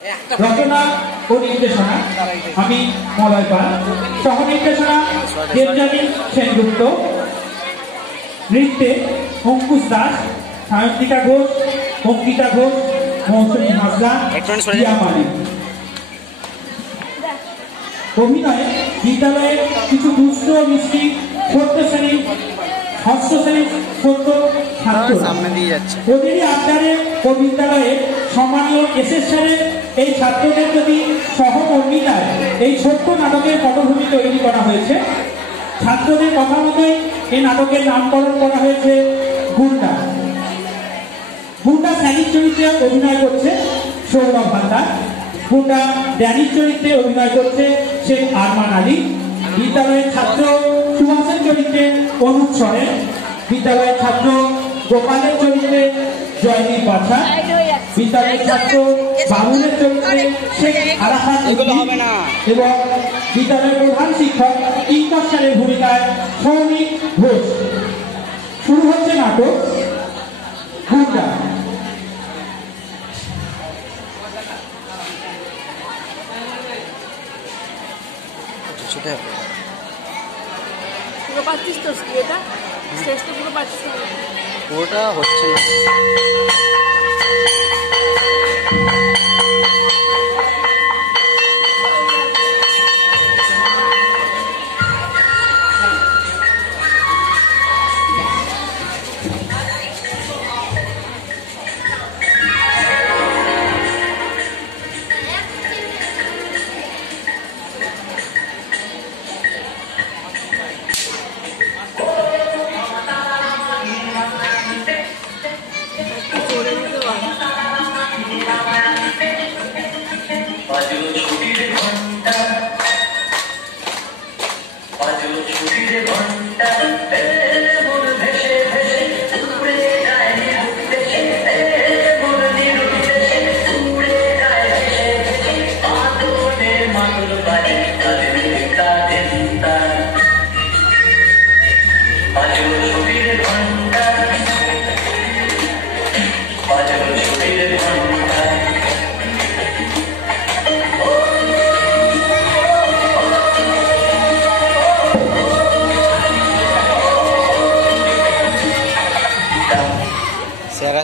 রচনা ও নির্দেশনা আমি মলয় পাল, সহ নির্দেশনা দেবযানী সেনগুপ্ত, নৃত্যে অঙ্কুশ দাস, সায়ন্তিকা ঘোষ, অঙ্কিতা ঘোষ, মৌসুমী হাসলা, রিয়া মালিক। অভিনয়ে বিদ্যালয়ের কিছু দুষ্ট মিষ্টি ছোট্ট শ্রেণীর ষষ্ঠ শ্রেণীর ছোট্ট ছাত্র ওদেরই আড্ডারে ও বিদ্যালয়ের সম্মানীয় এসএস স্যারের এই ছাত্রদের প্রতি সহকর্মিতায় এই ছোট্ট নাটকের পটভূমি তৈরি করা হয়েছে। ছাত্রদের কথা মতোই এই নাটকের নামকরণ করা হয়েছে গুন্ডা। গুন্ডা স্যানির চরিত্রে অভিনয় করছে সৌরভ হালদার, গুন্ডা ড্যানির চরিত্রে অভিনয় করছে শেখ আরমান আলী, বিদ্যালয়ের ছাত্র সুভাষের চরিত্রে অনুপ সরেন, বিদ্যালয়ের ছাত্র গোপালের চরিত্রে জয়দীপ বাছা, বিদ্যালয়ের ছাত্র বাবুলের চরিত্রে শেখ আরাফাত এবং বিদ্যালয়ের প্রধান শিক্ষক ইনকস স্যারের ভূমিকায় সৌমিক ঘোষ। শুরু হচ্ছে নাটক গুন্ডা। পুরো পাচ্ছিস তো এটা শেষটা পুরো পাচ্ছিস ওটা হচ্ছে না। Será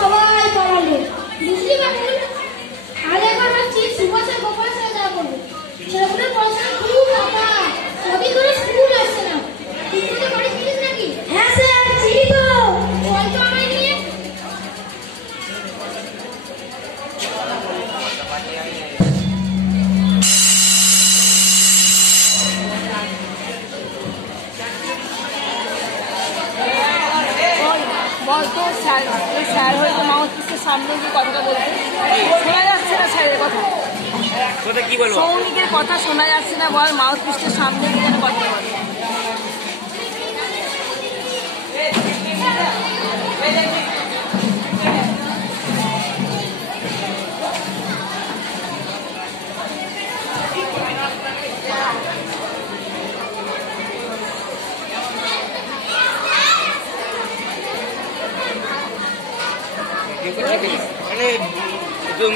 সবাই পালালে বুঝলি বাবু আর এখন হচ্ছে সুভাষের গোপাল সাথে দেখা করবে ছেলেগুলোর পড়াশোনা খুব টাকা সবই করে স্কুল আসছে না তুই তো বাড়ি ছিলিস নাকি? হ্যাঁ স্যার ছিলি তো চল তো আমায় নিয়ে বলতো স্যার হয়তো মাউথপিসের সামনে যে কথাটা বলছে শোনা যাচ্ছে না স্যারের কথা। কি বলবো? সৌমিকের কথা শোনা যাচ্ছে না, বল মাউথপিসের সামনে গিয়ে কথা বল।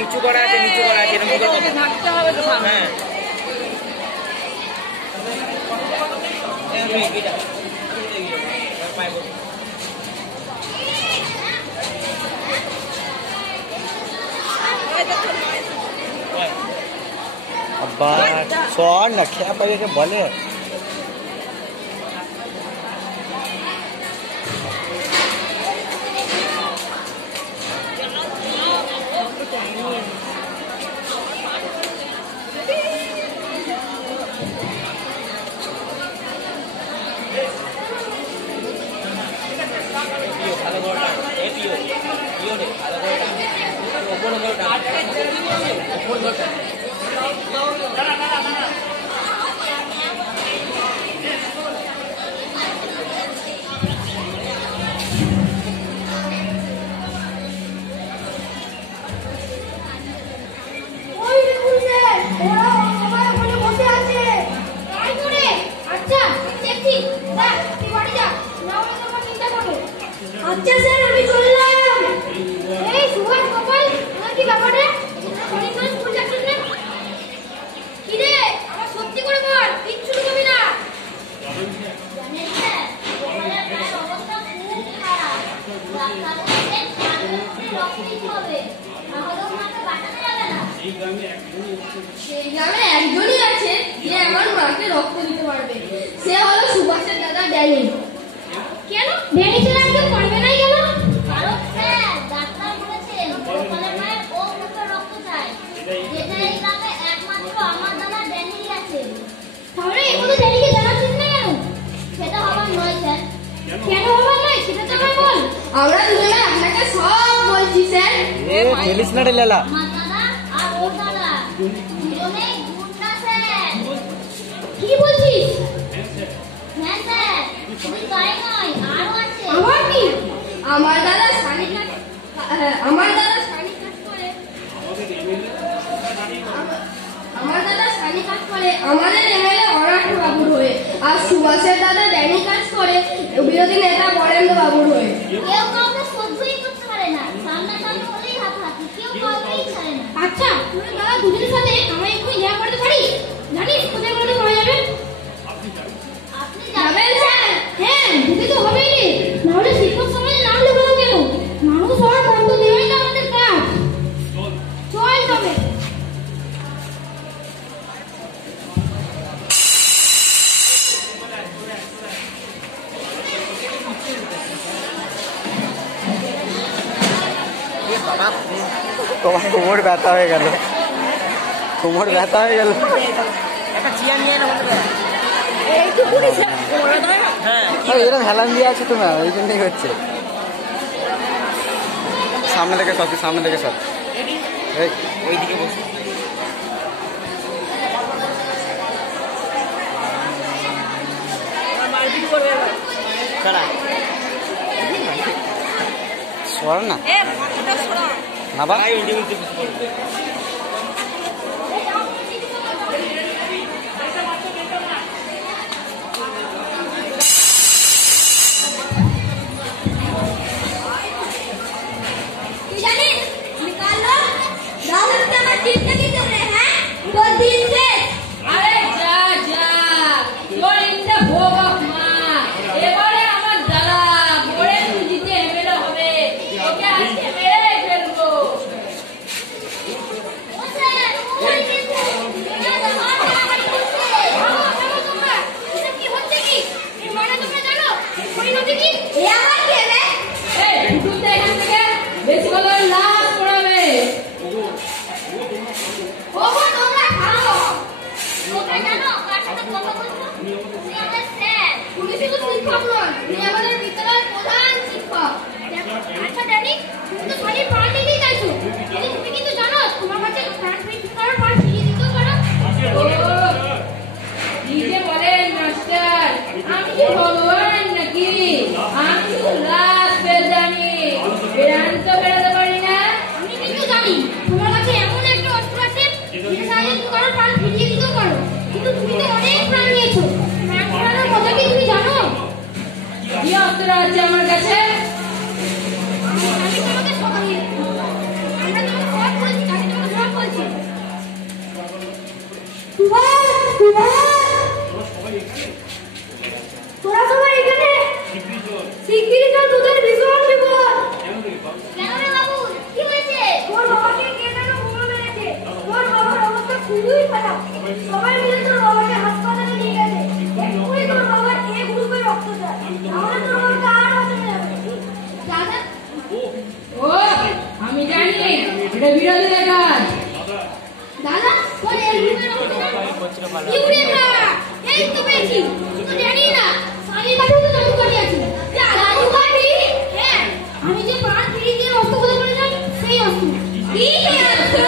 নিচু করা আছে থাকতে হবে তো সামনে। अब्बा सौर नखिया पर के बोले ওই দেখুন স্যার, ওরা সবাই ওখানে বসে আছে। তাই করে? আচ্ছা, দেখছি। স্যার, তুই বাড়ি যা, না হলে তোমার চিন্তা করবে। আচ্ছা স্যার, আমি চললাম। এই সুভাষ গোপাল, তোমার কি ব্যাপার রে? অনেক করে স্কুল যাচ্ছিস না? কি রে, আমার সত্যি করে বল, কিচ্ছু লুকাবি না। জানেন স্যার, গোপালের পায়ের অবস্থা খুব খারাপ। ডাক্তার বলেছেন কাল রাত্রে রক্ত দিতে হবে, না হলে ওনাকে বাঁচানো যাবে না। সেই গ্রামে একজনই আছে যে আমার মাকে রক্ত দিতে পারবে, সে হলো সুভাষের দাদা ড্যানি। কেন ড্যানি ছাড়া আর কেউ পারবে না কেন? কারণ স্যার ডাক্তার বলেছেন গোপালের মায়ের ও গ্রুপের রক্ত চাই, যেটা এই গ্রামে একমাত্র আমার দাদা ড্যানিরই আছে। তাহলে এগুলো ড্যানিকে জানাচ্ছিস না কেন? সেটা হবার নয় স্যার। কেন হবার নয় সেটা তো আমার বল। আমরা দুজনে আপনাকে সব বলছি স্যার। খেলিস না রে লেলা। আমার দাদা আর ওর দাদা দুজনেই গুন্ডা স্যার। কি বলছিস? হ্যাঁ স্যার, শুধু তাই নয়, আরও আছে। আবার কি? আমার দাদা শাড়ি কাজ আমার দাদা শাড়ি কাজ করে আমার দাদা শাড়ি কাজ করে আমাদের এমএলএ অনাথ বাবুর হয়ে, আর সুভাষের দাদা ড্যানি কাজ করে বিরোধী নেতা বরেন্দ্র বাবুর হয়ে। কেউ কাউকে সহ্যই করতে পারে না, সামনাসামনি হলেই হাতাহাতি, কেউ কাউকেই ছাড়ে না। আচ্ছা, তোর দাদা দুজনের সাথে আমায় একটু দেখা করতে পারি? জানিস কোথায় কোথায় পাওয়া যাবে? আপনি যাবেন যাবেন স্যার? হ্যাঁ, যেতে তো হবেই রে। নাহলে শিক্ষক সমাজে নাম লেখানো কেন? মানুষ হওয়ার বন্ধ দেওয়াই তো আমাদের কাজ। চল তবে। তোমার কোমর ব্যথা হয়ে গেল, কোমর ব্যথা হয়ে গেল। এরকম হেলান দিয়ে আছে তোমার, ওই জন্যই হচ্ছে। সামনে থেকে সব, সামনে থেকে সব, ওইদিকে বসে। সর না না বা তুই জানিস আমি কাল রাহুলকে আমার চিন্তা কি করে? হ্যাঁ, তোর দিন শেষ। আরে যা যা, তোর ইন্দা ভোগ অফ মা। এবারে আমার দাদা বড়ে জিতে এমএলএ হবে, ওকে আজকে মেরে ফেলবো। ও স্যার, ওই কিন্তু আমার মারামারি করছে। তোমরা এটা কি হচ্ছে কি? এর মানে তোমরা জানো পরিণতি কি? এ আমার কে রে? এই ঢুকতে এখান থেকে, বেশি কথা লাশ পড়াবে। ওগো তোমরা খাও। তোমরা জানো কার সাথে কথা বলছো? উনি আমাদের স্যার। তুমি শুধু শিক্ষক নন, তুমি আমাদের বিদ্যালয়ের প্রধান শিক্ষক। আচ্ছা ড্যানি, তুমি তো খালি প্রাণ দিতেই চাইছো। ড্যানি, তুমি কিন্তু জানো তোমার কাছে প্রাণ ফিরিয়ে কারণ প্রাণ ফিরিয়ে দিতেও পারো। ও, নিজে বলেন মাস্টার, আমি কি ভগবান নাকি? আমি শুধু লাশ পেয়ে জানি, প্রাণ তো বেরোতে পারি না। আমি কিন্তু জানি তোমার কাছে এমন একটা অস্ত্র আছে যে সাহায্যে তুমি কারো প্রাণ ফিরিয়ে দিতেও পারো। কিন্তু তুমি তো অনেক প্রাণ নিয়েছো। প্রাণ ফেরানোর মজা কি তুমি জানো? কি অস্ত্র আছে আমার কাছে? আমি তোমাকে সব আমরা তোমাকে সব বলছি, আমি তোমাকে সব বলছি। তোরা সবাই এখানে? শিগগিরই চল, তোদের ভীষণ বিপদ। কেন রে বাবু, কি হয়েছে? তোর বাবাকে কে যেন বোমা মেরেছে। তোর বাবার অবস্থা খুবই খারাপ। সবাই মিলে তোর বাবাকে হাসপাতালে নিয়ে গেছে। এক্ষুনি তোর বাবার এ গ্রুপের রক্ত চাই, নাহলে তোর বাবাকে আর বাঁচানো যাবে না। দাদা, ও, আমি জানি এটা বিরোধীদের কাজ। দাদা, তোর এ গ্রুপের রক্ত চাই? কি উড়ে না? এই তো পেয়েছি। শুধু জানি না, শাড়ির কাছে তো জাদুকাঠি আছে। জাদুকাঠি? হ্যাঁ, আমি যে প্রাণ ফিরিয়ে দিয়ে অস্ত্র কোথায় করেছিলাম সেই অস্ত্র। কি সেই অস্ত্র?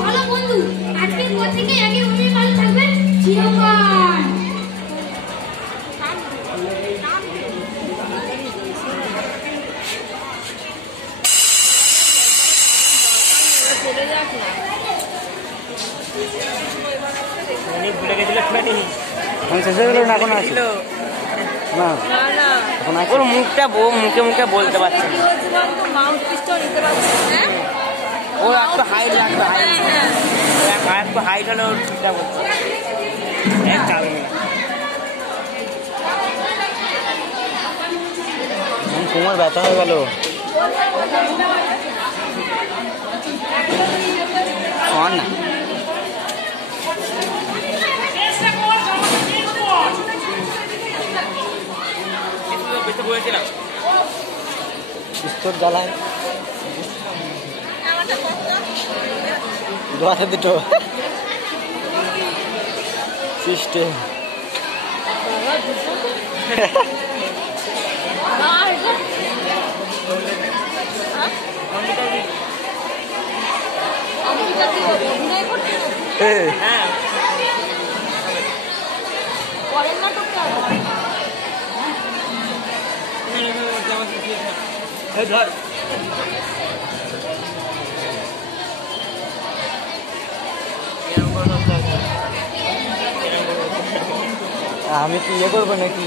ভালো বন্ধু। আজকের পর থেকে একই ভাবে ভালো থাকবেন চিরকাল। শেষ হয়ে গেল না এখন আছে না এখন আছে ওর মুখটা মুখে মুখে বলতে পারছে না ওর একটু হাইট লাগবে একটু হাইট হলে ওর ঠিকঠাক হচ্ছে এক কারণে কোমর ব্যথা হয়ে গেল না বিস্তর জ্বালায় দোয়াতে দুটো সিস্টেম ধর আমি কি ইয়ে করবো নাকি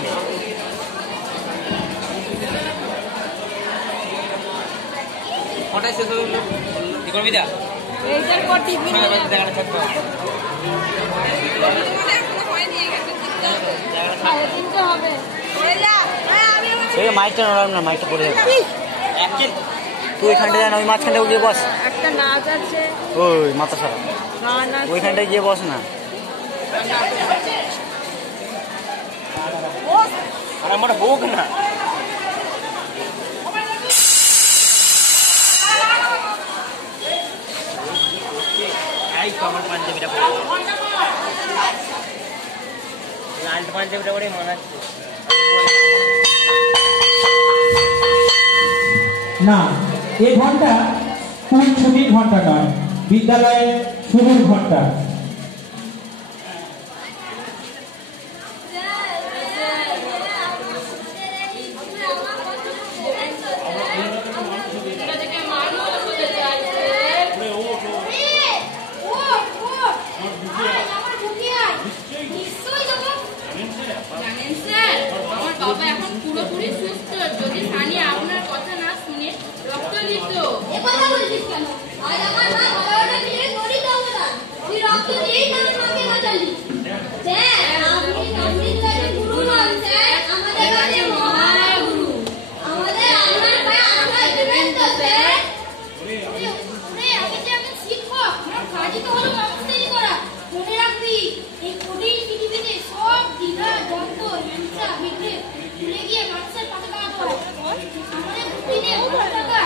ওটাই শেষ হয়ে গেল কি করবি দা এইটার পর টিভি দেখাটা থাকবে মাইকটা নড়াম না মাইকটা পড়ে যাবে তুই ওইখানটা যান ওই মাঝখানটা গিয়ে বস একটা নাচ আছে ওই মাথা সারা ওইখানটায় গিয়ে বস না আর আমার হোক না আমার পাঞ্জাবিটা লাল পাঞ্জাবিটা করে মনে হচ্ছে না এই ঘন্টা স্কুল ছুটির ঘন্টা নয় বিদ্যালয়ের শুরুর ঘন্টা বাবা এখন পুরোপুরি সুস্থ যদি সানি আপনার কথা না শুনে রক্ত দিত কথা বলছিস কেন আজ আমার মা বাবাটা দিয়ে গড়ি দাও না তুই রক্ত দিয়েই কেন মাকে বাঁচালি স্যার আপনি সংবিধানের গুরু নন স্যার আমাদের কাছে মহাগুরু আমাদের আপনার পায়ে আশা দিবেন তো স্যার আমি যে একজন শিক্ষক আমার কাজই তো হলো মানুষ তৈরি করা মনে রাখবি এই কঠিন পৃথিবীতে সব দ্বিধা দ্বন্দ্ব হিংসা বিদ্বেষ ভুলে গিয়ে মানুষের পাশে দাঁড়াতে হয় আমাদের দিনে টাকা